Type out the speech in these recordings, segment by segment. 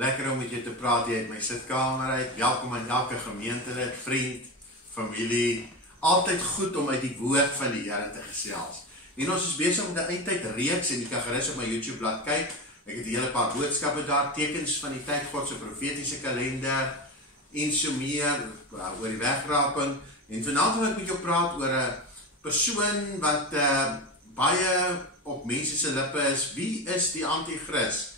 Lekker om met jou te praat hier uit my sitkamer uit. Welkom aan elke gemeentelid, vriend, familie. Altyd goed om uit die woord van die Here te gesels. En ons is besig met 'n eindtyd reeks en jy kan gerus op my YouTube bladsy kyk. Ek het 'n hele paar boodskappe daar, tekens van die tyd, God se profetiese kalender en so meer oor die wegraping. En vanaand wil ek met jou praat oor 'n persoon wat baie op mense se lippe is. Wie is die anti-kris?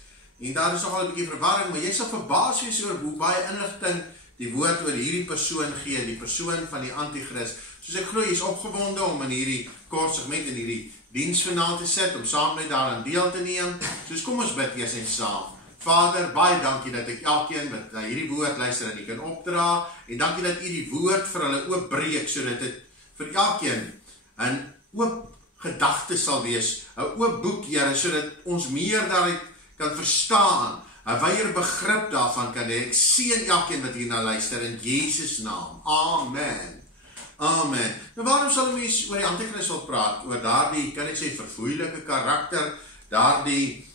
En daar is nogal 'n bietjie verwarring, maar jy sal verbaas wees oor hoe baie inligting die woord oor hierdie persoon gee, die persoon van die anti-kris. Soos ek glo, jy is opgewonde om in hierdie kort segment in hierdie diens vanaand te sit, om saam met daaraan deel te neem. Soos kom ons bid eers en saam. Vader, baie dankie dat ek elkeen wat na hierdie woord luister en die kan opdra, en dankie dat U die woord vir hulle oopbreek, sodat dit vir elkeen 'n oop gedagte sal wees, 'n oop boek, Here, sodat ons meer daaruit kan verstaan, 'n wyeer begrip daarvan kan hê. Ek seën elkeen wat hierna luister in Jesus naam. Amen. Amen. Nou waarom sal mense oor die anti-kris wil praat? Oor daardie, kan ek sê, verfoeilike karakter, daardie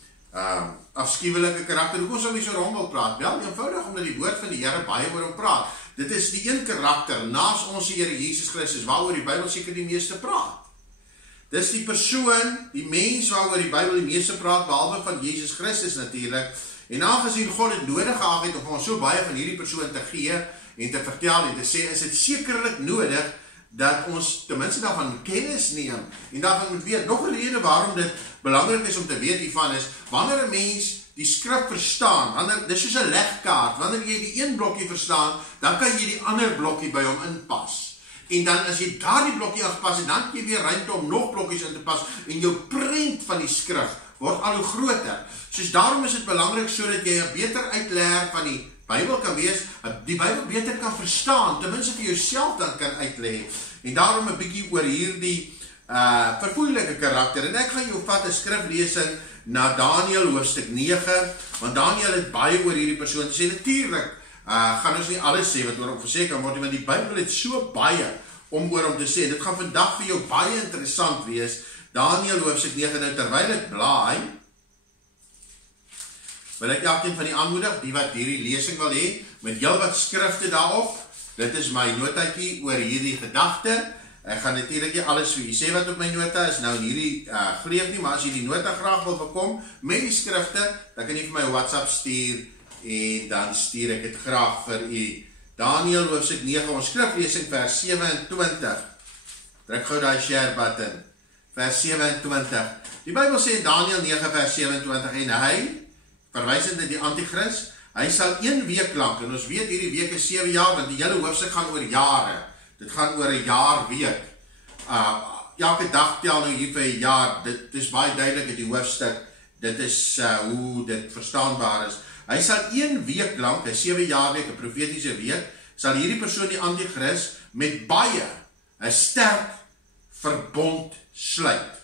afskuwelike karakter. Hoekom sal mense oor hom wil praat? Wel, eenvoudig omdat die woord van die Here baie oor hom praat. Dit is die een karakter naas ons Here Jesus Christus waaroor die Bybel seker die meeste praat. Dis die persoon, die mens waaroor die Bybel die meeste praat, behalwe van Jesus Christus natuurlik. En aangesien God het nodig gehad het om ons so baie van hierdie persoon te gee en te vertel en te sê, is dit sekerlik nodig dat ons ten minste daarvan kennis neem en daarvan moet weet. Nog 'n rede waarom dit belangrik is om te weet hiervan is, wanneer 'n mens die skrif verstaan, dis soos 'n legkaart, wanneer jy die een blokkie verstaan, dan kan jy die ander blokkie by hom inpas. En dan as jy daardie blokkie aanpas en dan het jy weer ruimte om nog blokkies in te pas en jou prent van die skrif word al hoe groter. Soos daarom is dit belangrik sodat jy 'n beter uitleer van die Bybel kan wees, die Bybel beter kan verstaan, ten minste vir jouself dan kan uitlê. En daarom 'n bietjie oor hierdie verfoeilike karakter. En ek gaan jou vat 'n skriflesing na Daniël hoofstuk 9, want Daniël het baie oor hierdie persoon te sê. Natuurlik gaan ons nie alles sê wat oor hom gesê kan word, want die Bybel het so baie om oor hom te sê. Dit gaan vandag vir jou baie interessant wees. Daniël hoofstuk 9, nou terwyl ek blaai, wil ek elkeen van die aanmoedig, die wat hierdie lesing wil hê, met heel wat skrifte daarop. Dit is my notaatjie oor hierdie gedagte. Ek gaan natuurlik nie alles vir u sê wat op my nota is, nou in hierdie gleef nie, maar as jy die nota graag wil bekom, met die skrifte, dan kan jy vir my WhatsApp stuur, en dan stuur ek dit graag vir u. Daniël hoofstuk 9, ons skriflesing vers 27. Druk gou daai share button. Vers 27. Die Bybel sê in Daniël 9 vers 27, en hy, verwysende die anti-kris, hy sal 1 week lank, en ons weet hierdie week is 7 jaar, want die hele hoofstuk gaan oor jare. Dit gaan oor 'n jaarweek. Elke dag tel nou hier vir 'n jaar. Dit is baie duidelik in die hoofstuk. Dit is hoe dit verstaanbaar is. Hy sal 1 week lank, 'n 7 jaar week, 'n profetiese week, sal hierdie persoon die anti-kris met baie 'n sterk verbond sluit.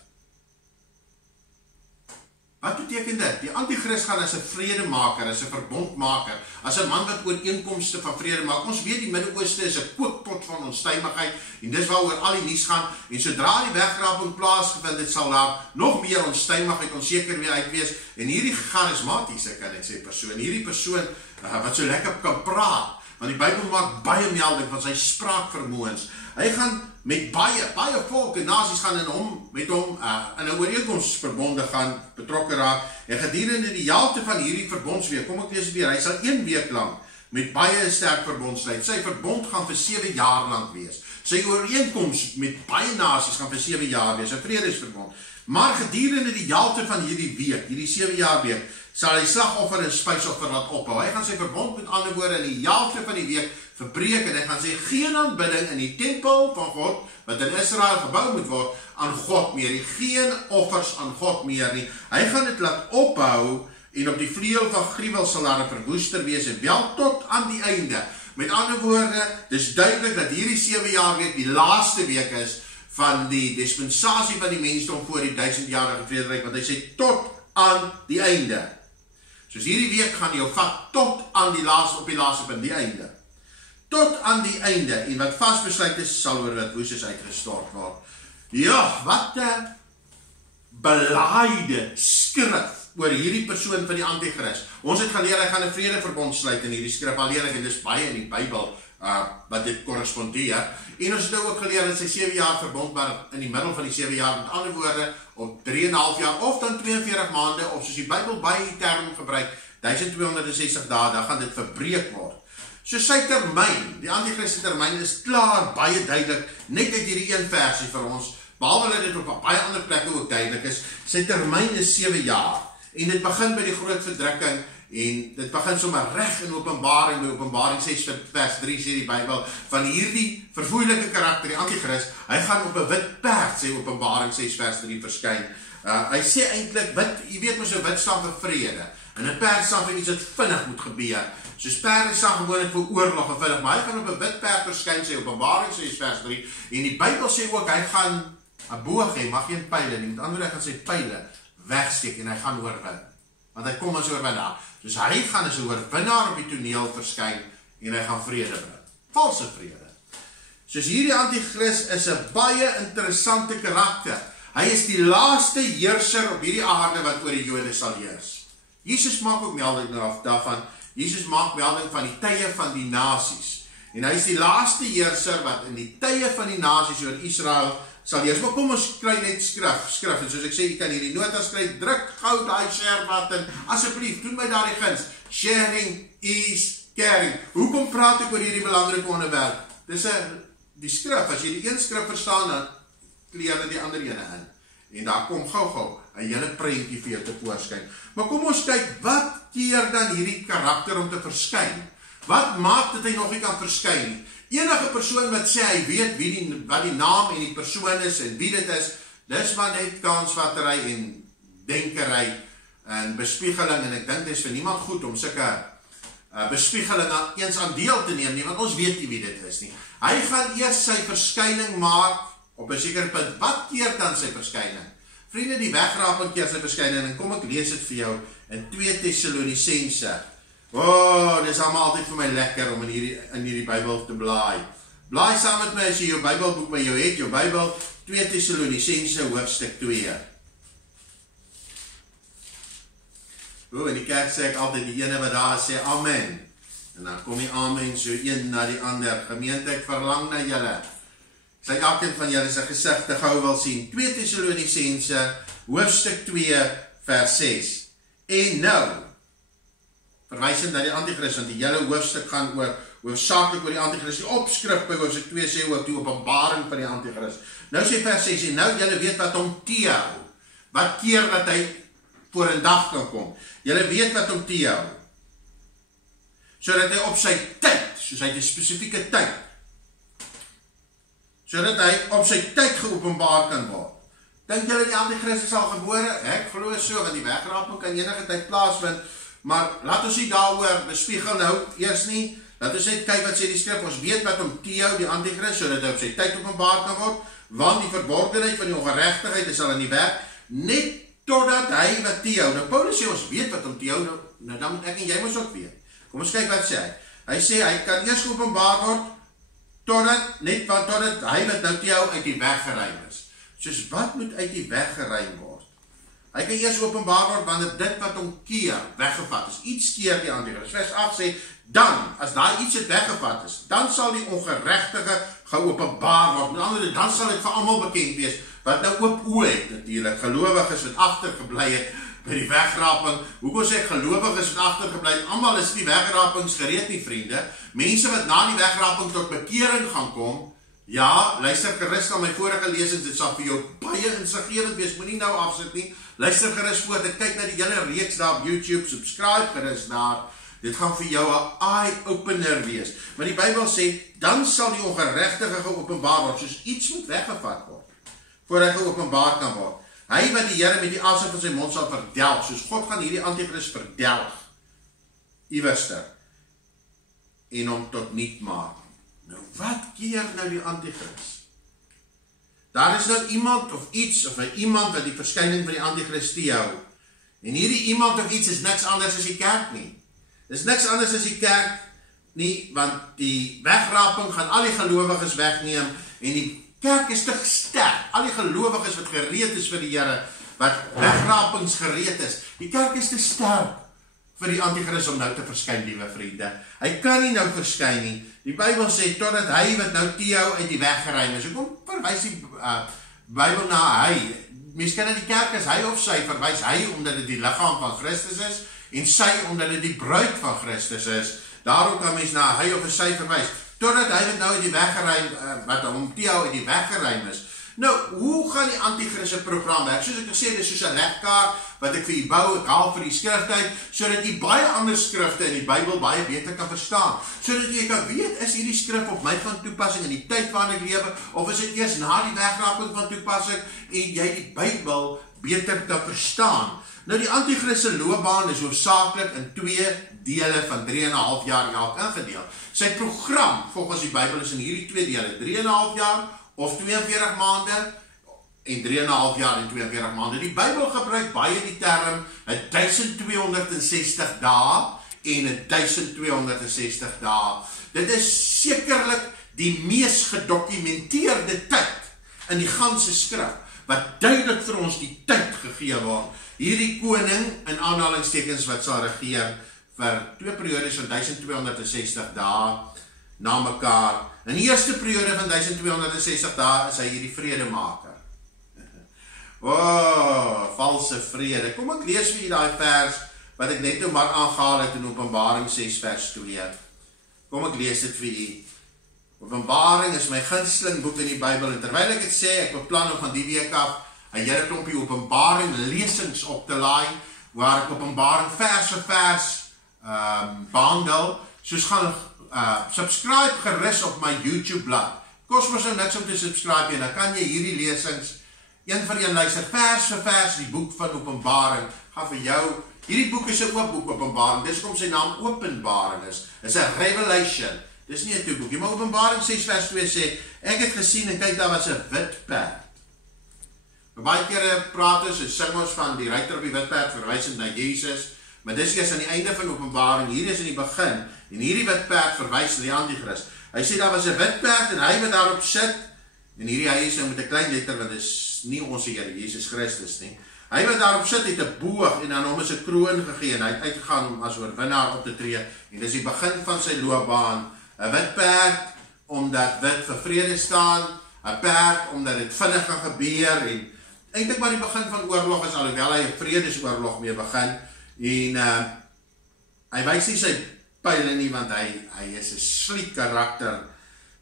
Wat beteken dit? Die anti-kris gaan as 'n vredemaker, as 'n verbondmaker, as 'n man wat ooreenkomste van vrede maak. Ons weet die Midde-Ooste is 'n kookpot van onstuimigheid en dis waaroor al die nuus gaan. En sodra die wegraping plaasgevind het, sal daar nog meer onstuimigheid onseker weer uit wees. En hierdie charismatiese, kan ek sê, persoon, hierdie persoon wat so lekker kan praat, want die Bybel maak baie melding van sy spraakvermoëns. Hy gaan met baie volke, nasies gaan met hom in 'n ooreenkoms verbonde gaan betrokke raak. En gedurende die helfte van hierdie verbondsweek, kom ek lees weer, hy sal 1 week lank met baie sterk verbond sluit. Sy verbond gaan vir 7 jaar lank wees. Sy ooreenkoms met baie nasies gaan vir 7 jaar wees, 'n vredesverbond. Maar gedurende die helfte van hierdie week, hierdie 7 jaar week, sal hy slagoffer en spysoffer laat ophou. Hy gaan sy verbond met ander woorde in die helfte van die week verbreek en hy gaan sê geen aanbidding in die tempel van God wat in Israel gebou moet word aan God meer nie, geen offers aan God meer nie. Hy gaan dit laat ophou en op die vleuel van gruwel sal daar 'n verwoester wees en wel tot aan die einde. Met ander woorde, dis duidelik dat hierdie 7 jaar week die laaste week is van die dispensasie van die mensdom voor die 1000-jarige vrederyk, want hy sê tot aan die einde. Soos hierdie week gaan jou vat tot aan die laaste, op die laaste punt, die einde. Tot aan die einde, en wat vasbesluit is, sal oor wat woes is uitgestort word. Ja, wat 'n belaaide skrif oor hierdie persoon van die Antichrist. Ons het geleer, hy gaan 'n vredeverbond sluit in hierdie skrif, alleenlik, en dis baie in die Bybel, wat dit korrespondeer. En ons het nou ook geleer dat sy 7 jaar verbond, maar in die middel van die 7 jaar, met ander woorde, op 3,5 jaar, of dan 42 maande, of soos die Bybel baie die term gebruik, 1260 dae, dan gaan dit verbreek word. So sy termyn, die Antichrist termyn is klaar, baie duidelik, net uit hierdie een versie vir ons, behalwe dat dit op baie ander plekke ook duidelik is, sy termyn is 7 jaar, en dit begin by die groot verdrukking, en dit begin sommer reg in Openbaring, by Openbaring 6 vers 3 sê die Bybel, van hierdie verfoeilike karakter, die Antichrist, hy gaan op 'n wit perd, sê Openbaring 6 vers 3 verskyn. Hy sê eintlik, wit, jy weet mos 'n wit staan vir vrede, en 'n perd staan vir iets wat vinnig moet gebeur. Soos perde staan gewoonlik vir oorlog en vinnig, maar hy gaan op 'n wit perd verskyn, sê Openbaring 6 vers 3, en die Bybel sê ook, hy gaan 'n boog hê, mag geen pyle nie, met ander woorde, hy gaan sy pyle wegsteek en hy gaan oorwin. Want hy kom as oorwinnaar. Dus hy gaan as 'n oorwinnaar op die toneel verskyn en hy gaan vrede bring. Valse vrede. Soos hierdie Antichrist is 'n baie interessante karakter. Hy is die laaste heerser op hierdie aarde wat oor die Jode sal heers. Jesus maak ook melding daarvan. Jesus maak melding van die tye van die nasies. En hy is die laaste heerser wat in die tye van die nasies oor Israel sal heers. Maar kom ons kry net skrif, en soos ek sê, jy kan hierdie notas skryf, druk gou daai share button, asseblief, doen my daardie guns. Sharing is caring. Hoekom praat ek oor hierdie belangrike onderwerp? Dis die skrif, as jy die een skrif verstaan, dan kleer dit die ander ene in. En daar kom gou 'n hele prentjie vir jou te voorskyn. Maar kom ons kyk, wat keer dan hierdie karakter om te verskyn? Wat maak dat hy nog nie kan verskyn? Enige persoon wat sê hy weet wat die naam en die persoon is en wie dit is, dis maar net kansvattery en denkery en bespiegeling, en ek dink dit is vir niemand goed om sulke bespiegeling eens aan deel te neem nie, want ons weet nie wie dit is nie. Hy gaan eers sy verskyning maak op 'n sekere punt. Wat keer dan sy verskyning? Vriende, die wegraping keer sy verskyning, en kom ek lees dit vir jou in 2 Tessalonisense. Dis altyd vir my lekker om in hierdie Bybel te blaai. Blaai saam met my as jy jou Bybelboek by jou het, jou Bybel, 2 Tessalonisense hoofstuk 2. In die kerk sê ek altyd, die ene wat daar sê amen, en dan kom die amen so een na die ander. Gemeente, ek verlang na julle. Sy elkeen van julle sy gesig te gou wil sien. 2 Tessalonisense hoofstuk 2 vers 6. En nou, verwysend na die Antichrist, want die hele hoofstuk gaan hoofsaaklik oor die Antichrist. Die opskrif by hoofstuk 2 sê ook die openbaring van die Antichrist. Nou sê vers 6, en nou julle weet wat hom teehou. Wat keer dat hy voor 'n dag kan kom. Julle weet wat hom teehou. Sodat hy op sy tyd, soos hy die spesifieke tyd, sodat hy op sy tyd geopenbaar kan word. Dink julle die Antichrist is al gebore? Ek glo so, want die wegraping kan enige tyd plaasvind. Maar laat ons nie daaroor bespiegel nou eers nie. Laat ons net kyk wat sê die skrif. Ons weet wat hom teehou, die Antichrist, sodat hy op sy tyd openbaar kan word, want die verborgenheid van die ongeregtigheid is al in die werk, net totdat hy wat teehou. Nou Paulus sê ons weet wat hom teehou, nou dan moet ek en jy mos ook weet. Kom ons kyk wat sê hy. Hy sê hy kan eers openbaar word totdat hy wat nou teehou uit die weg geruim is. Soos wat moet uit die weg geruim word? Hy kan eers openbaar word wanneer dit wat hom keer weggevat is. Iets keer die Antichrist. Vers 8 sê, dan, as daai iets het weggevat is, dan sal die ongeregtige geopenbaar word. Met ander woorde, dan sal dit vir almal bekend wees, wat nou oop oë het natuurlik. Gelowiges wat agtergebly het by die wegraping. Hoekom sê ek gelowiges wat agtergebly het? Almal is nie wegrapings gereed nie, vriende. Mense wat na die wegraping tot bekering gaan kom, ja, luister gerus na my vorige lesings, dit sal vir jou baie insiggewend wees, moenie nou afsit nie. Luister gerus voort, ek kyk na die hele reeks daar op YouTube, subscribe gerus daar. Dit gaan vir jou 'n eye-opener wees. Maar die Bybel sê, dan sal die ongeregtige geopenbaar word, soos iets moet weggevat word, voor hy geopenbaar kan word. Hy wat die Here met die asem van sy mond sal verdelg, soos God gaan hierdie Antichrist verdelg, iewerster, en hom tot niet maak. Nou, wat keer nou die Antichrist? Daar is nou iemand of iets, of iemand wat die verskyning van die Antichrist teehou. En hierdie iemand of iets is niks anders as die kerk nie. Dis niks anders as die kerk nie, want die wegraping gaan al die gelowiges wegneem, en die kerk is te sterk. Al die gelowiges wat gereed is vir die Here, wat wegrapingsgereed is. Die kerk is te sterk vir die antichrist om nou te verskyn, liewe vriende. Hy kan nie nou verskyn nie. Die Bybel sê, totdat hy wat nou Theo uit die weg geruim is. Hoekom verwys die Bybel na hy? Mens kan in die kerk as hy of sy verwys hy, omdat dit die liggaam van Christus is, en sy, omdat dit die bruid van Christus is. Daarom kan mens na hy of sy verwys. Totdat hy wat nou uit die weg geruim, wat hom Theo uit die weg geruim is. Nou, hoe gaan die antichrist program werk? Soos ek gesê, dit is soos 'n legkaart wat ek vir u bou, ek haal vir die skrifte uit, sodat jy baie ander skrifte in die Bybel baie beter kan verstaan. Sodat jy kan weet, is hierdie skrif op my van toepassing in die tyd waarin ek lewe, of is dit eers na die wegraping van toepassing en jy die Bybel beter kan verstaan? Nou, die antichrist se loopbaan is hoofsaaklik in 2 dele van 3,5 jaar elk ingedeel. Sy program, volgens die Bybel, is in hierdie 2 dele, 3,5 jaar of 42 maande, en 3,5 jaar en 42 maande. Die Bybel gebruik baie die term 1260 dae en 1260 dae. Dit is sekerlik die mees gedokumenteerde tyd in die ganse skrif, wat duidelik vir ons die tyd gegee word. Hierdie koning, in aanhalingstekens, wat sal regeer vir 2 periodes van 1260 dae na mekaar. In die eerste periode van 1260 dae is hy hierdie vredemaker. Valse vrede. Kom ek lees vir u daai vers wat ek net nou maar aangehaal het in Openbaring 6 vers 2. Kom ek lees dit vir u. Openbaring is my gunsteling boek in die Bybel, en terwyl ek dit sê, ek beplan om van die week af 'n hele klompie Openbaring lesings op te laai, waar ek Openbaring vers vir vers behandel. Soos gaan subscribe gerus op my YouTube blad. Kost mos nou niks om te subscribe, en dan kan jy hierdie lesings een vir een luister, vers vir vers, die boek van Openbaring, gaan vir jou, hierdie boek is 'n oop boek, Openbaring, dis kom sy naam Openbaring is 'n revelation, dis nie 'n toeboekie, maar Openbaring 6 vers 2 sê, ek het gesien en kyk, daar was 'n wit perd. Baie kere praat ons, en sing ons van die ruiter op die wit perd, verwysend na Jesus, maar dis eers aan die einde van Openbaring, hier is in die begin, en hierdie wit perd verwys na die antichrist. Hy sê, daar was 'n wit perd, en hy wat daarop sit, en hierdie hy is nou met 'n klein letter, want is nie ons Here Jesus Christus nie. Hy wat daarop sit het 'n boog en aan hom is 'n kroon gegee en hy het uitgegaan om as oorwinnaar op te tree. En dis die begin van sy loopbaan. 'n Wit perd omdat wit vir vrede staan, 'n perd omdat dit vinnig kan gebeur en eintlik maar die begin van oorlog is, alhoewel hy 'n vredesoorlog mee begin. En hy wys nie sy pyle nie, want hy is 'n sliek karakter.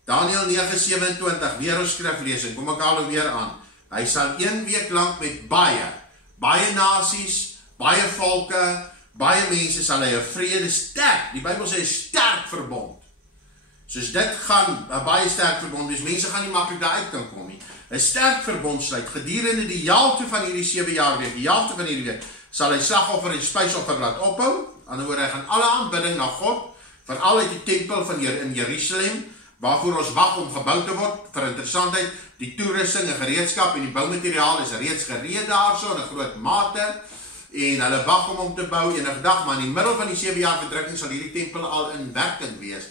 Daniël 9:27, weer ons skriflesing, kom ek al weer aan. Hy sal 1 week lang met baie nasies, baie volke, baie mense sal hy 'n vrede sterk, die Bybel sê 'n sterk verbond. Soos dit gaan, 'n baie sterk verbond, dus mense gaan nie maklik daar uit kan kom nie. 'n Sterk verbond sluit, gedurende die helfte van hierdie 7 jaar week, die helfte van hierdie week, sal hy slagoffer en spysoffer laat ophou, anderswoorde hy gaan alle aanbidding na God, veral uit die tempel van in Jerusalem, waarvoor ons wag om gebou te word, vir interessantheid, die toerusting en gereedskap en die boumateriaal is reeds gereed daarso in 'n groot mate, en hulle wag om te bou enige dag, maar in die middel van die 7 jaar verdrukking sal hierdie tempel al in werking wees,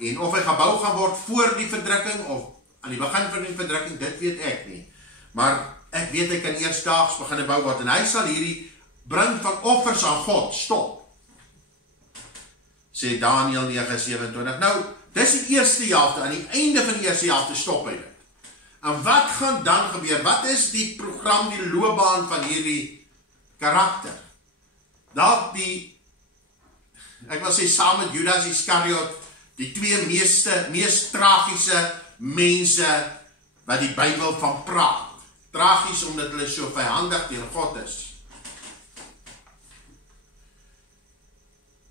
en of hy gebou gaan word voor die verdrukking, of aan die begin van die verdrukking, dit weet ek nie, maar ek weet hy kan eersdaags begin bou word, en hy sal hierdie bring van offers aan God stop, sê Daniël 9:27, nou, dis die eerste helfte, aan die einde van die eerste helfte stop hy dit. En wat gaan dan gebeur? Wat is die program, die loopbaan van hierdie karakter? Dalk ek wil sê saam met Judas Iskariot, die 2 mees tragiese mense wat die Bybel van praat. Tragies omdat hulle so vyhandig teen God is.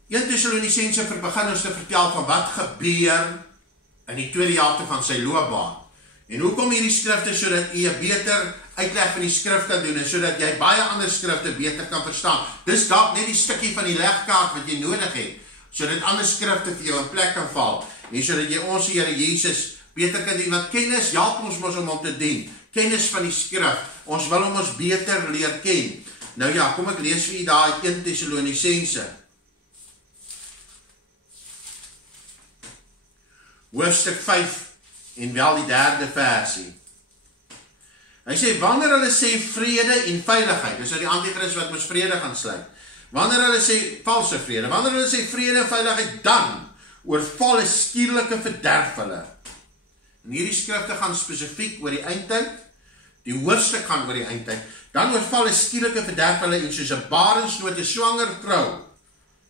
1 Tessalonisense vir beginners te vertel van wat gebeur in die tweede helfte van sy loopbaan. En hoekom hierdie skrifte, sodat jy 'n beter uitleg van die skrif kan doen, en sodat jy baie ander skrifte beter kan verstaan. Dis dalk net die stukkie van die legkaart wat jy nodig het, sodat ander skrifte vir jou in plek kan val, en sodat jy ons Here Jesus beter kan dien, want kennis help ons mos om hom te dien. Kennis van die skrif, ons wil hom ons beter leer ken. Nou ja, kom ek lees vir u daai 1 Tessalonisense. Hoofstuk 5 en wel die 3de versie. Hy sê, wanneer hulle sê vrede en veiligheid, dis nou die antichrist wat ons vrede gaan sluit, wanneer hulle sê valse vrede, wanneer hulle sê vrede en veiligheid, dan oorval 'n skierlike verderf hulle. En hierdie skrifte gaan spesifiek oor die eindtyd, die hoofstuk gaan oor die eindtyd, dan oorval 'n skierlike verderf hulle en soos 'n barensnood 'n swanger vrou.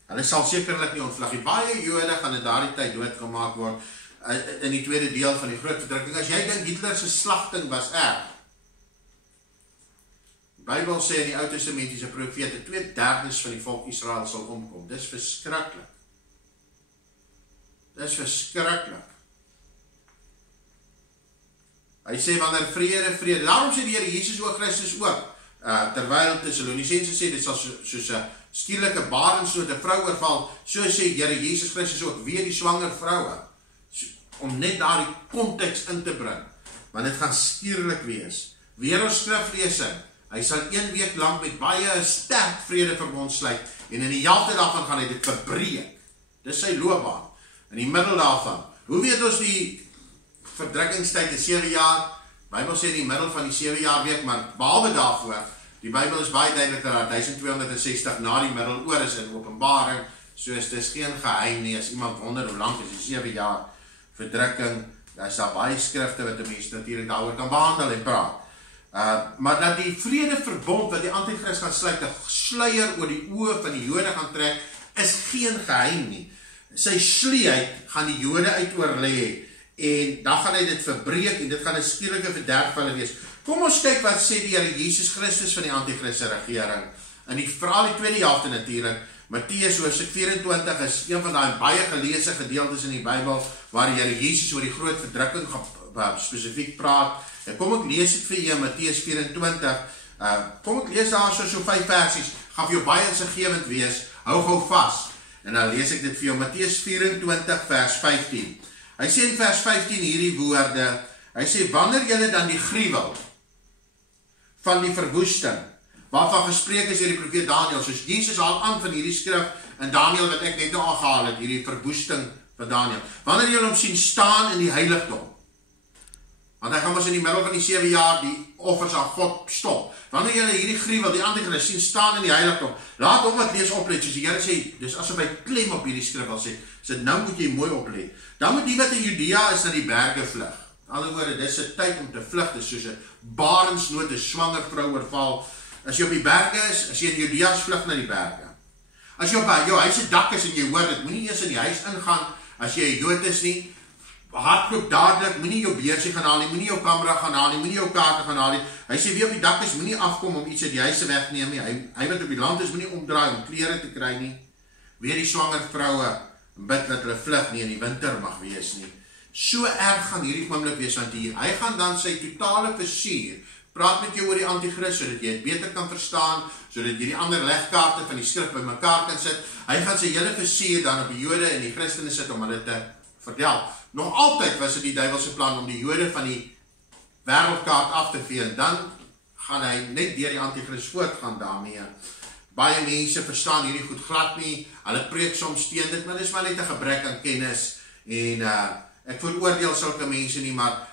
Hulle sal sekerlik nie ontvlug nie. Baie Jode gaan in daardie tyd doodgemaak word in die tweede deel van die groot verdrukking. As jy dink Hitler se slagting was erg. Die Bybel sê in die Ou Testamentiese profete 2/3 van die volk Israel sal omkom. Dis verskriklik. Dis verskriklik. Hy sê wanneer vrede. Daarom sê die Here Jesus ook Christus ook. Terwyl Tessalonisense sê dit sal soos 'n skierlike barensnood 'n vrou oorval, so sê Here Jesus Christus ook weer die swanger vroue. Om net daardie konteks in te bring. Want dit gaan skierlik wees. Weer ons skriflesing. Hy sal 1 week lank met baie sterk vredeverbond sluit en in die helfte daarvan gaan hy dit verbreek. Dis sy loopbaan. In die middel daarvan. Hoe weet ons die verdrukkingstyd is 7 jaar? Bybel sê in die middel van die 7 jaar week, maar behalwe daarvoor, die Bybel is baie duidelik dat 1260 na die middel oor is in Openbaring, soos dis geen geheim nie, as iemand wonder hoe lank is die 7 jaar verdrukking, daar is daar baie skrifte wat 'n mens natuurlik daaroor kan behandel en praat. Maar dat die vredeverbond wat die antichrist gaan sluit, 'n sluier oor die oë van die Jode gaan trek, is geen geheim nie. Sy sleeheid gaan die Jode uitoor lê, en dan gaan hy dit verbreek, en dit gaan 'n skierlike verderf van hulle wees. Kom ons kyk wat sê die Here Jesus Christus van die antichrist se regering, in die veral die tweede helfte natuurlik. Matteus hoofstuk 24 is een van daai baie geleesde gedeeltes in die Bybel, waar die Here Jesus oor die groot verdrukking spesifiek praat. En kom ek lees dit vir jou, Matteus 24, kom ek lees daar so 5 versies, gaan vir jou baie insiggewend wees, hou gou vas, en dan lees ek dit vir jou, Matteus 24 vers 15. Hy sê in vers 15 hierdie woorde, hy sê, wanneer julle dan die gruwel van die verwoesting, waarvan gespreek is deur die profeet Daniël, soos Jesus haal aan van hierdie skrif, in Daniël wat ek net nou aangehaal het, hierdie verwoesting van Daniël, wanneer julle hom sien staan in die heiligdom, want hy gaan ons in die middel van die 7 jaar die offers aan God stop, wanneer julle hierdie gruwel, die antichrist sien staan in die heiligdom, laat hom wat lees oplet, soos die Here sê, dis asof hy klem op hierdie skrif wil sê, nou moet jy mooi oplet, dan moet die wat in Judea is na die berge vlug. Alle woorde, dis 'n tyd om te vlug, dis soos 'n barensnood, 'n swanger vrou oorval. As jy op die berge is, as jy in Judea is, vlug na die berge. As jy op jou huis se dak is en jy hoor dit, moenie eers in die huis ingaan as jy 'n Jood is nie. Hardloop dadelik, moenie jou beursie gaan haal nie, moenie jou kamera gaan haal nie, moenie jou kaarte gaan haal nie. Hy sê wie op die dak is, moenie afkom om iets uit die huis te wegneem nie. Hy wat op die land is, moenie omdraai om klere te kry nie. Weer die swanger vroue bid dat hulle vlug nie in die winter mag wees nie. So erg gaan hierdie oomblik wees, want hy gaan dan sy totale versuur, praat met jou oor die antichrist, sodat jy het beter kan verstaan, sodat jy die ander legkaarte van die skrif by mekaar kan sit. Hy gaan sy hele versuur dan op die Jode en die Christene sit om hulle te verdel. Nog altyd was dit die duiwelse plan om die Jode van die wêreldkaart af te vee, dan gaan hy net deur die antichrist voortgaan daarmee. Baie mense verstaan hierdie goed glad nie, hulle preek soms teen dit, maar dit is maar net 'n gebrek aan kennis, en ek veroordeel sulke mense nie, maar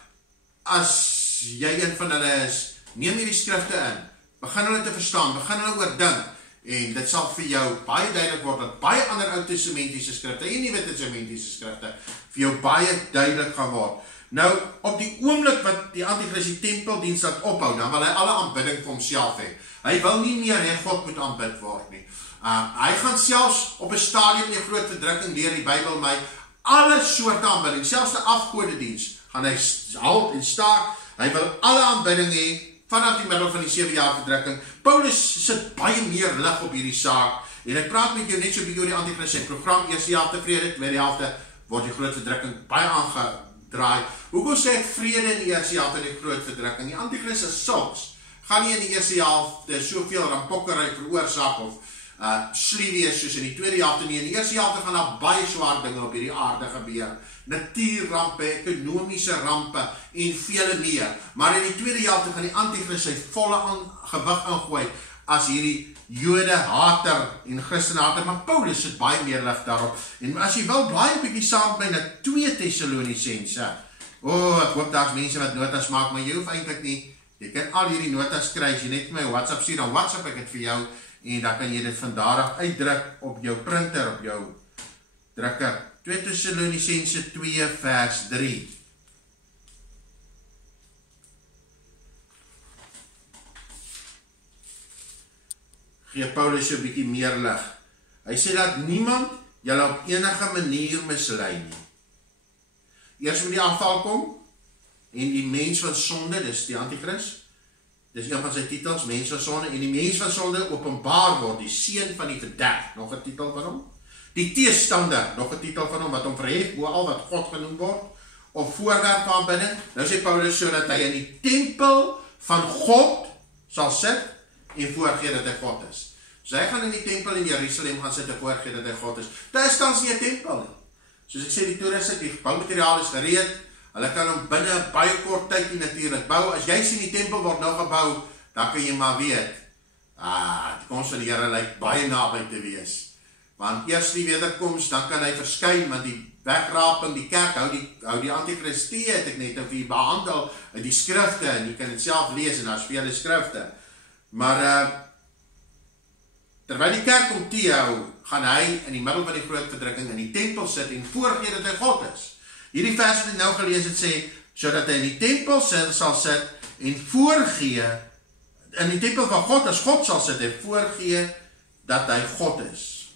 as jy een van hulle is, neem hierdie skrifte in, begin hulle te verstaan, begin hulle oordink, en dit sal vir jou baie duidelik word, dat baie ander Ou Testamentiese skrifte, en Nuwe Testamentiese skrifte, vir jou baie duidelik gaan word. Nou, op die oomblik wat die antichrist die tempeldiens laat ophou, dan wil hy alle aanbidding vir homself hê. Hy wil nie meer hê God moet aanbid word nie. Hy gaan selfs op 'n stadium in die groot verdrukking leer die Bybel my, alle soorte aanbidding, selfs die afgodediens, gaan hy halt en staak. Hy wil alle aanbidding hê, vanaf die middel van die 7 jaar verdrukking. Paulus sit baie meer lig op hierdie saak, en ek praat met jou net so 'n bietjie oor die antichrist, sy program, eerste helfte vrede, tweede helfte word die groot verdrukking baie aangedraai. Hoekom sê ek vrede in die eerste helfte en die groot verdrukking? Die antichrist is soms, gaan nie in die eerste helfte soveel rampokkerheid veroorsaak of slie wees soos in die tweede helfte nie. In die eerste helfte gaan daar baie swaar dinge op hierdie aarde gebeur. Natuurrampe, ekonomiese rampe en vele meer. Maar in die tweede helfte gaan die antichrist sy volle gewig ingooi as hierdie Jode hater en Christene hater, maar Paulus sit baie meer lig daarop. En as jy wil baie bietjie saam bly na 2 Tessalonisense. Ek hoop daar's mense wat notas maak, maar jy hoef eintlik nie Jy kan al hierdie notas kry, as jy net my WhatsApp stuur, dan WhatsApp ek het vir jou, en dan kan jy dit van daar af uitdruk op jou printer, op jou drukker. 2 Tessalonisense 2 vers 3. Gee Paulus so 'n bietjie meer lig. Hy sê dat niemand julle op enige manier mislei nie. Eers moet die aanval kom, en die mens van sonde, dis die Antichrist, dis een van sy titels, mens van sonde, en die mens van sonde openbaar word, die seun van die verderf, nog 'n titel van hom, die teestander, nog 'n titel van hom, wat hom verhef bo al wat God genoem word, of voorwerp van binne. Nou sê Paulus so dat hy in die tempel van God sal sit, en voorgee dat hy God is. So hy gaan in die tempel in Jerusalem gaan sit en voorgee dat hy God is. Daar is tans nie 'n tempel nie. Soos ek sê, die toeriste, die boumateriaal is gereed, hulle kan hom binne baie kort tyd natuurlik bou. As jy sien die tempel word nou gebou, dan kan jy maar weet, die koms van die Here lyk baie naby te wees. Want eers die wederkoms, dan kan hy verskyn, want die wegraping, die kerk hou die Antichrist te, het ek net of jy behandel in die skrifte, en jy kan dit self lees, en daar's vele skrifte. Maar terwyl die kerk om te hou, gaan hy in die middel van die groot verdrukking in die tempel sit en voorgee dat hy God is. Hierdie vers wat ek nou gelees het sê, sodat hy in die tempel sal sit en voorgee, in die tempel van God, as God sal sit en voorgee dat hy God is.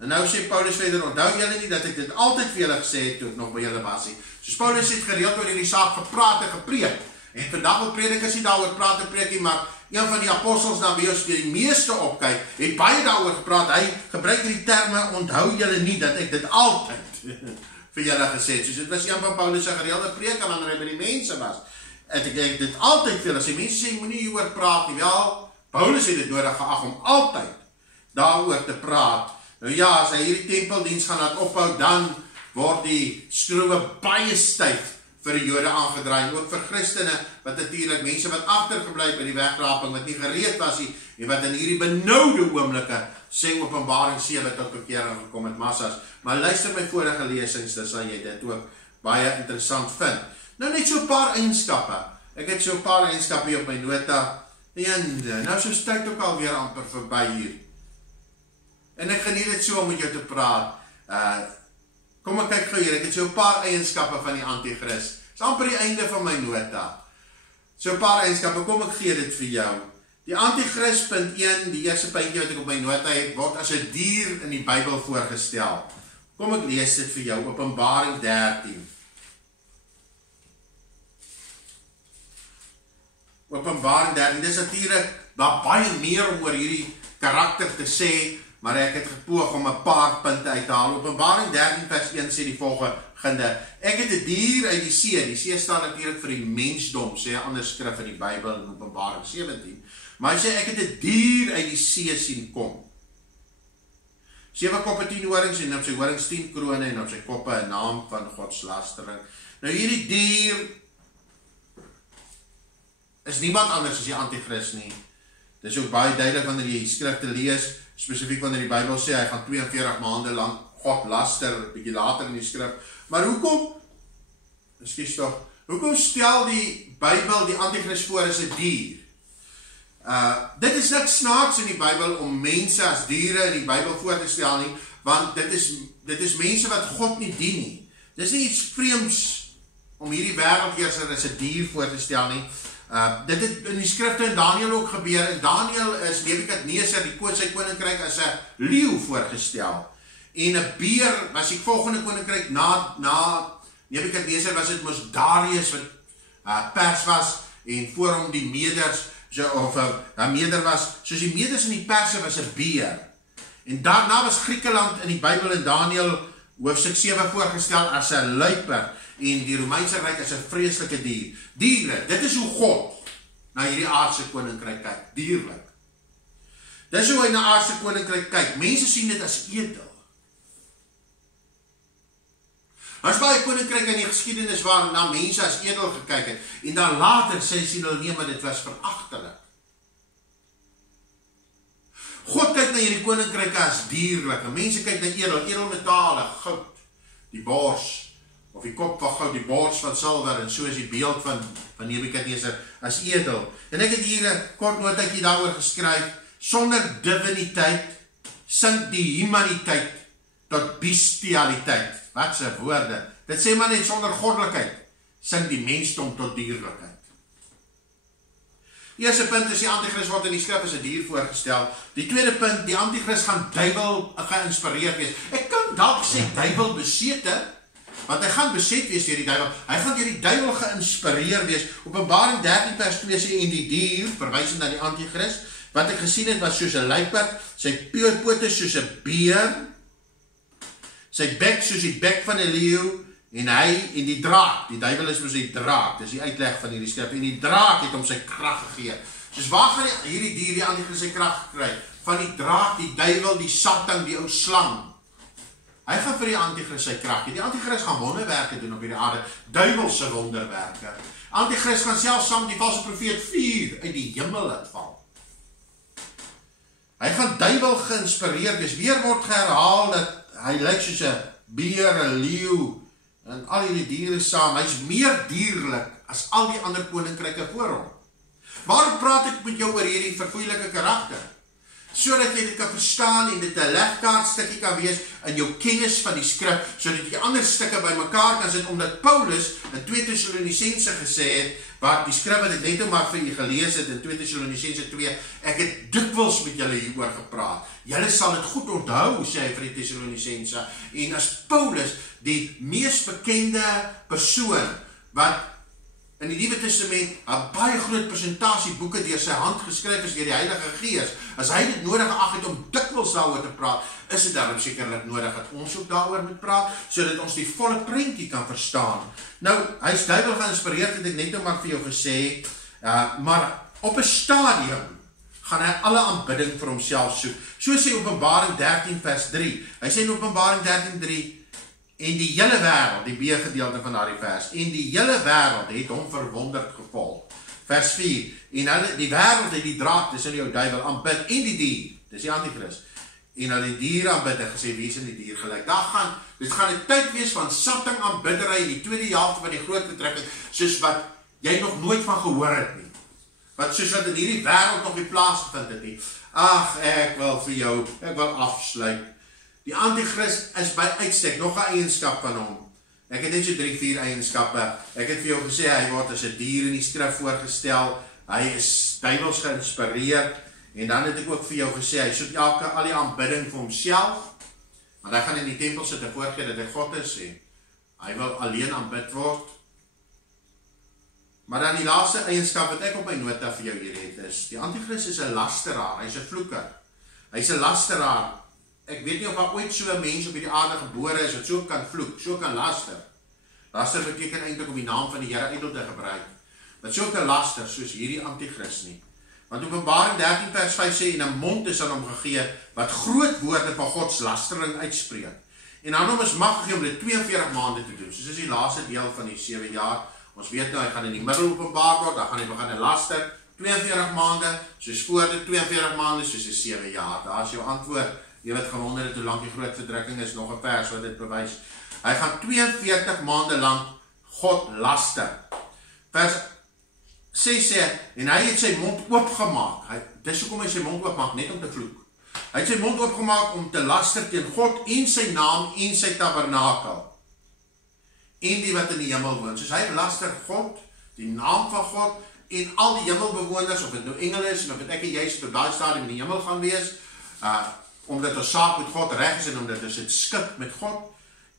En nou sê Paulus verder, onthou julle nie dat ek dit altyd vir julle gesê het, toe ek nog by julle was nie. Soos Paulus het gereeld oor hierdie saak gepraat en gepreek, en vandag wil predikers nie daaroor praat en preek nie, maar een van die apostels na wie ons die meeste opkyk, het baie daaroor gepraat. Hy gebruik die terme, onthou julle nie dat ek dit altyd vir julle gesê het. Soos dit was een van Paulus se gereelde preke wanneer hy by die mense was. Ek dit altyd vir julle sê, mense sê, moenie hieroor praat nie. Wel, Paulus het dit nodig geag om altyd daaroor te praat. Nou ja, as hy hierdie tempeldiens gaan laat ophou, dan word die skroewe baie styf vir die Jode aangedraai, en ook vir Christene, wat natuurlik mense wat agtergebly by die wegraping, wat nie gereed was nie, en wat in hierdie benoude oomblikke, sê Openbaring 7 tot bekering gekom het massas. Maar luister my vorige lesings, dan sal jy dit ook baie interessant vind. Nou net so 'n paar eienskappe. Ek het so 'n paar eienskappe hier op my nota, en nou soos tyd ook alweer amper verby hier. En ek geniet dit so om met jou te praat. Kom ek kyk gou hier, ek het so 'n paar eienskappe van die Antichrist. Dis amper die einde van my nota. So 'n paar eienskappe, kom ek gee dit vir jou. Die Antichrist, punt 1, die eerste puntjie wat ek op my nota het, word as 'n dier in die Bybel voorgestel. Kom ek lees dit vir jou, Openbaring 13. Openbaring 13, dis natuurlik daar baie meer om oor hierdie karakter te sê, maar ek het gepoog om 'n paar punte uit te haal. Openbaring 13 vers 1 sê die volgende: Ek het 'n dier uit die see staan natuurlik vir die mensdom, sê 'n ander skrif in die Bybel in Openbaring 17. Maar hy sê, ek het 'n dier uit die see sien kom. 7 koppe 10 horings, en op sy horings 10 krone, en op sy koppe 'n naam van godslastering. Nou hierdie dier is niemand anders as die Antichrist nie. Dit is ook baie duidelik wanneer jy die skrifte lees, spesifiek wanneer die Bybel sê, hy gaan 42 maande lang God laster, 'n bietjie later in die skrif. Maar hoekom stel die Bybel die Antichrist voor as 'n dier? Dit is niks snaaks in die Bybel om mense as diere in die Bybel voor te stel nie, want dit is mense wat God nie dien nie. Dit is nie iets vreemds om hierdie wêreldheerser as 'n dier voor te stel nie. Dit het in die skrifte in Daniël ook gebeur. In Daniël is Nebukadneser, sy koninkryk, as 'n leeu voorgestel. En 'n beer was die volgende koninkryk na Nebukadneser, was dit mos Darius wat Pers was, en voor hom die Meders, Meder was, soos die Meders en die Perse was 'n beer. En daarna was Griekeland in die Bybel in Daniël hoofstuk 7 voorgestel as 'n luiper, en die Romeinse ryk as 'n vreeslike dier. Diere, dit is hoe God na hierdie aardse koninkryk kyk, dierlik. Dis hoe hy na aardse koninkryk kyk. Mense sien dit as edel. As baie koninkryk in die geskiedenis waarna mense as edel gekyk het, en dan later sien hulle nee, maar dit was veragtelik. God kyk na hierdie koninkryke as dierlik. Mense kyk na edelmetale, goud, die bors, of die kop van goud, die bors van silwer, en so is die beeld van Nebukadneser as edel. En ek het hier 'n kort notaatjie daaroor geskryf, sonder diviniteit sink die humaniteit tot bestialiteit. Wat se woorde? Dit sê maar net sonder goddelikheid sink die mensdom tot dierlikheid. Die eerste punt is die antichrist word in die skrif as 'n dier voorgestel. Die tweede punt, die antichrist gaan duiwel geïnspireerd wees. Ek kan dalk sê duiwel besete, want hy gaan beset wees deur die duiwel. Hy gaan deur die duiwel geïnspireer wees. Openbaring 13 vers 2 sê, en die dier, verwysend na die antichrist, wat ek gesien het was soos 'n luiperd, sy pote soos 'n beer, sy bek soos die bek van 'n leeu, en hy en die draak, die duiwel is soos die draak, dis die uitleg van hierdie skrif, en die draak het hom sy krag gegee. Soos waar gaan hierdie dier die antichrist sy krag kry? Van die draak, die duiwel, die Satan, die ou slang. Hy gaan vir die antichrist sy krag gee. Die antichrist gaan wonderwerke doen op hierdie aarde, duiwelse wonderwerke. Antichrist gaan selfs saam met die valse profeet vuur uit die hemel laat val. Hy gaan duiwel geïnspireerd wees. Weer word herhaal dat hy lyk soos 'n beer, 'n leeu, en al die diere saam. Hy's meer dierlik as al die ander koninkryke voor hom. Waarom praat ek met jou oor hierdie verfoeilike karakter? Sodat jy dit kan verstaan en dit 'n legkaartstukkie kan wees in jou kennis van die skrif, sodat jy ander stukke bymekaar kan sit, omdat Paulus in 2 Tessalonisense gesê het, waar die skrif wat ek net maar vir u gelees het in 2 Tessalonisense 2, ek het dikwels met julle hieroor gepraat. Julle sal dit goed onthou, sê hy vir die Tessalonisense. En as Paulus, die mees bekende persoon wat in die Nuwe Testament 'n baie groot presentasie boeke deur sy hand geskryf is deur die Heilige Gees, as hy dit nodig geag het om dikwels daaroor te praat, is dit daarom sekerlik nodig dat ons ook daaroor moet praat, sodat ons die volle prentjie kan verstaan. Nou, hy is duiwel geïnspireerd, het ek net maar vir jou gesê, maar op 'n stadium gaan hy alle aanbidding vir homself soek. So sê Openbaring 13 vers 3. Hy sê in Openbaring 13:3, en die hele wêreld, die B-gedeelte van daardie vers, en die hele wêreld het hom verwonderd gevolg. Vers 4, en hulle, die wêreld het die draak, dis in jou duiwel, aanbid, en die dier, dis die antichrist, en hulle die dier aanbid, en gesê, wie is in die dier gelyk? Dit gaan 'n tyd wees van Satan aanbiddery in die tweede helfte van die groot vertrekking, soos wat jy nog nooit van gehoor het nie. Soos wat in hierdie wêreld nog nie plaasgevind het nie. Ag, ek wil afsluit. Die antichrist is by uitstek nog 'n eienskap van hom. Ek het net so 3-4 eienskappe. Ek het vir jou gesê, hy word as 'n dier in die skrif voorgestel. Hy is duiwels geïnspireerd. En dan het ek ook vir jou gesê, hy soek al die aanbidding vir homself. Want hy gaan in die tempel sit en voorgee dat hy God is. Hy wil alleen aanbid word. Maar dan die laaste eienskap wat ek op my nota vir jou hier het is, die antichrist is 'n lasteraar, hy's 'n vloeker. Hy's 'n lasteraar. Ek weet nie of daar ooit so 'n mens op hierdie aarde gebore is wat so kan vloek, so kan laster. Laster beteken eintlik om die naam van die Here ijdel te gebruik. Maar so kan laster soos hierdie antichrist nie. Want Openbaring 13 vers 5 sê, en 'n mond is aan hom gegee wat groot woorde van Gods lastering uitspreek. En aan hom is mag gegee om dit 42 maande te doen. Soos is die laaste deel van die 7 jaar. Ons weet nou, hy gaan in die middel openbaar word, dan gaan hy begin 'n laster, 42 maande, soos voor dit 42 maande, soos is 7 jaar. Daar is jou antwoord. Jy wat gewonder het hoe lank die groot verdrukking is, nog 'n vers wat dit bewys. Hy gaan 42 maande lank God laster. Vers 6 sê, en hy het sy mond oopgemaak. Dis hoekom hy sy mond oopmaak, net om te vloek. Hy het sy mond oopgemaak om te laster teen God en sy naam en sy tabernakel. En die wat in die hemel woon. Soos hy laster God, die naam van God, en al die hemelbewoners, of dit nou engele is, en of dit ek en jy op daai stadium in die hemel gaan wees, omdat ons saak met God reg is, en omdat ons het skik met God,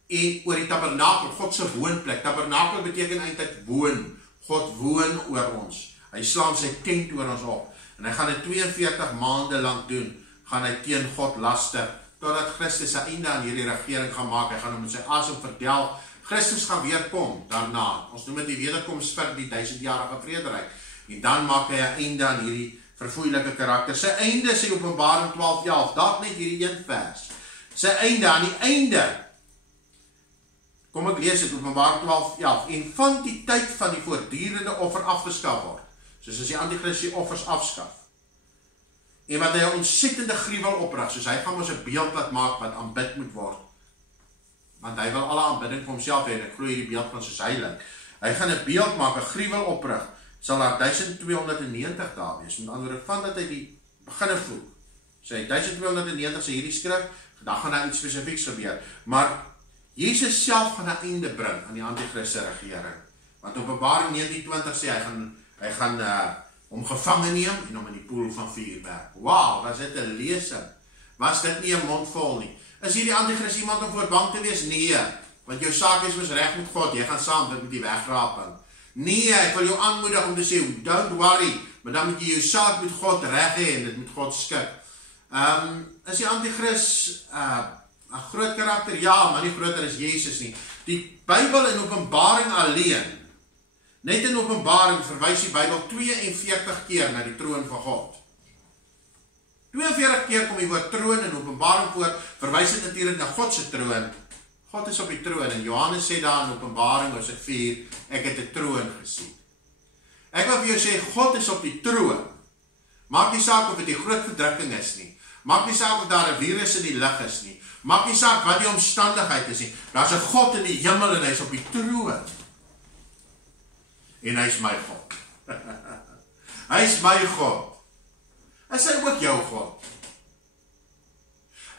en oor die tabernakel, God se woonplek. Tabernakel beteken eintlik woon. God woon oor ons. Hy slaan sy tent oor ons op. En hy gaan dit 42 maande lank doen, gaan hy teen God laster, totdat Christus sy einde aan hierdie regering gaan maak. Hy gaan hom met sy asem verdelg. Christus gaan weer kom daarna. Ons noem dit die wederkoms vir die 1000-jarige vrederyk. En dan maak hy 'n einde aan hierdie verfoeilike karakter. Sy einde sê Openbaring 12:11, dalk net hierdie een vers. Sy einde, aan die einde, kom ek lees dit, Openbaring 12:11, en van die tyd van die voortdurende offer afgeskaf word, soos as die antichrist die offers afskaf, en wat hy 'n ontsettende gruwel oprig, soos hy gaan ons 'n beeld laat maak wat aanbid moet word, want hy wil alle aanbidding vir homself hê, en ek glo hierdie beeld van soos hy lyk. Hy gaan 'n beeld maak, 'n gruwel oprig, sal daar 1290 daar wees, met ander woorde, van dat hy die beginne voel, sê 1290 sê hierdie skrif, dan gaan daar iets spesifieks gebeur, maar Jesus self gaan 'n einde bring aan die Antichrist se regering, want Openbaring 19:20 sê hy gaan hom gevange neem en hom in die poel van vuur werp. Wow, was dit 'n lesing? Was dit nie 'n mond vol nie? Is hierdie Antichrist iemand om voor bang te wees? Nee, want jou saak is reg met God, jy gaan saam dit met die wegraping. Nee, ek wil jou aanmoedig om te sê, don't worry, maar dan moet jy jou saak met God reg hê en dit met God skik. Is die Antichrist 'n groot karakter? Ja, maar nie groter as Jesus nie. Die Bybel in Openbaring alleen, net in Openbaring verwys die Bybel 42 keer na die troon van God. 42 keer kom die woord troon in Openbaring voor, verwys dit natuurlik na God se troon. God is op die troon, en Johannes sê daar in Openbaring hoofstuk 4, ek het 'n troon gesien. Ek wil vir jou sê, God is op die troon. Maak nie saak of dit die groot verdrukking is nie. Maak nie saak of daar 'n virus in die lug is nie. Maak nie saak wat die omstandigheid is nie. Daar's 'n God in die hemel en hy's op die troon. En hy's my God. Hy's my God. Is hy ook jou God?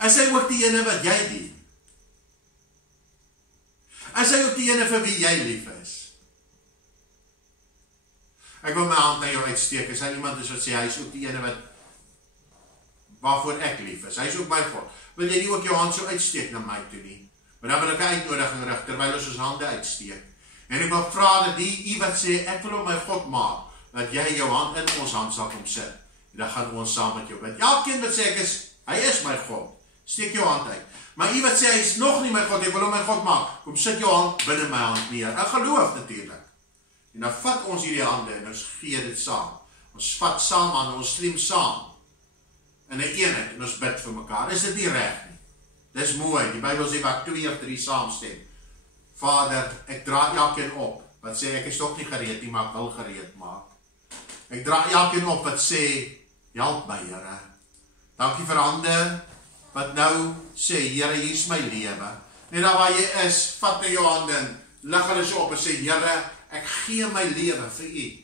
Is hy ook die ene wat jy dien? Is hy ook die ene vir wie jy lief is? Ek wil my hand na jou uitsteek, as hy iemand is wat sê, hy is ook die ene waarvoor ek lief is. Hy is ook my God. Wil jy nie ook jou hand so uitsteek na my toe nie? Maar dan wil ek 'n uitnodiging rig, terwyl ons hande uitsteek. En ek wil vra dat die wat sê, ek wil op my God maak, dat jy jou hand in ons hand sal kom sit. En dan gaan ons saam met jou bid. Elkeen wat sê, hy is my God, steek jou hand uit. Maar jy wat sê, hy is nog nie my God, ek wil op my God maak, kom sit jou hand binne my hand neer. Ek geloof natuurlik. En dan vat ons hierdie hande en ons gee dit saam. Ons vat saam aan, ons stem saam in 'n eenheid en ons bid vir mekaar. Is dit nie reg nie? Dis mooi. Die Bybel sê wat 2 of 3 saamstem. Vader, ek dra elkeen op wat sê ek is nog nie gereed nie, maar ek wil gereed maak. Ek dra elkeen op wat sê, help my, Here. Dankie vir hande wat nou sê, Here, hier is my lewe. Net daar waar jy is, vat my jou hande en lig hulle so op en sê, Here, ek gee my lewe vir U.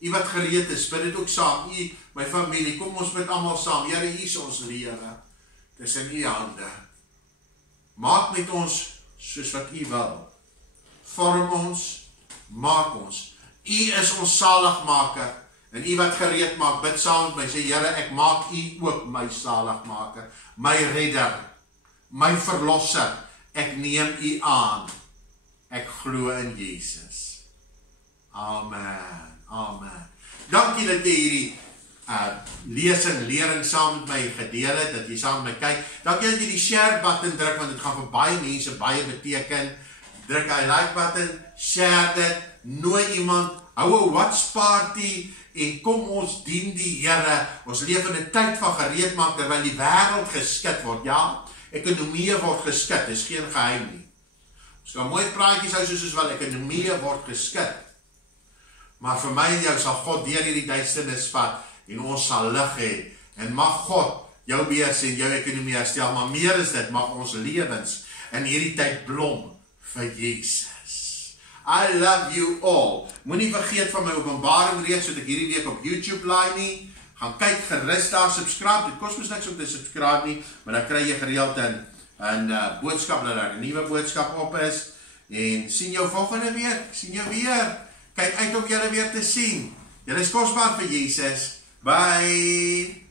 U wat gereed is, bid dit ook saam. U, my familie, kom ons bid almal saam. Here, hier is ons lewe. Dis in U hande. Maak met ons soos wat U wil. Vorm ons, maak ons. U is ons saligmaker. En U wat gereed maak, bid saam met my. Sê, Here, ek maak U ook my saligmaker. My redder. My verlosser. Ek neem U aan. Ek glo in Jesus. Amen. Amen. Dankie dat jy hierdie lering saam met my gedeel het, dat jy saam met my kyk. Dankie dat jy die share button druk, want dit gaan vir baie mense baie beteken. Druk hy like button, share dit, nooi iemand, hou 'n watch party en kom ons dien die Here. Ons leef in 'n tyd van gereedmaak terwyl die wêreld geskit word. Ja, ekonomie word geskit, dis geen geheim nie. Ons kan mooi praatjies hou soos wel, ekonomie word geskit. Maar vir my en jou sal God deur hierdie duisternis vat en ons sal lig hê. En mag God jou beurs en jou ekonomie herstel, maar meer is dit, mag ons lewens in hierdie tyd blom vir Jesus. I love you all. Moenie vergeet van my Openbaring reeks wat ek hierdie week op YouTube laai nie. Gaan kyk gerus daar, subscribe. Dit kos mos niks om te subscribe nie, maar dan kry jy gereeld 'n boodskap dat daar 'n nuwe boodskap op is. En sien jou volgende week. Sien jou weer. Kyk uit om julle weer te sien. Julle is kosbaar vir Jesus. Bye.